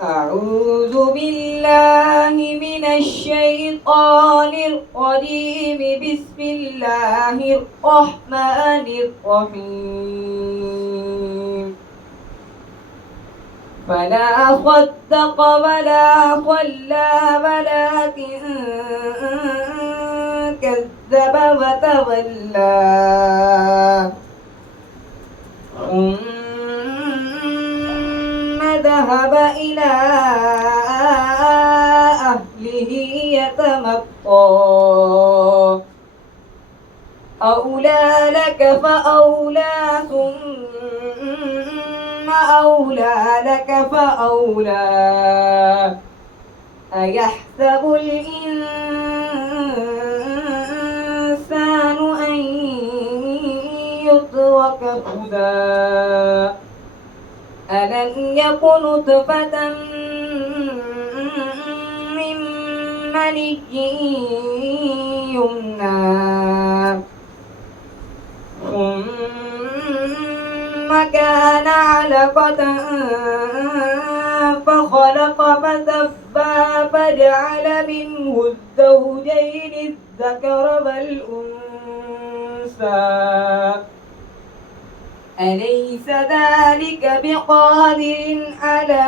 أعوذ بالله من الشيطان الرجيم. بسم الله الرحمن الرحيم. فلا صدق ولا صلى ولكن كذب وتولى ثم ذهب إلى أهله يتمطى. أولى لك فأولى ثم أولى لك فأولى. أيحسب الإنسان أن يترك سدى ألم يك نطفة من مني يمنى ثم كان علقة فخلق فسوى فجعل منه الزوجين الذكر والأنثى. أليس ذلك بقادر على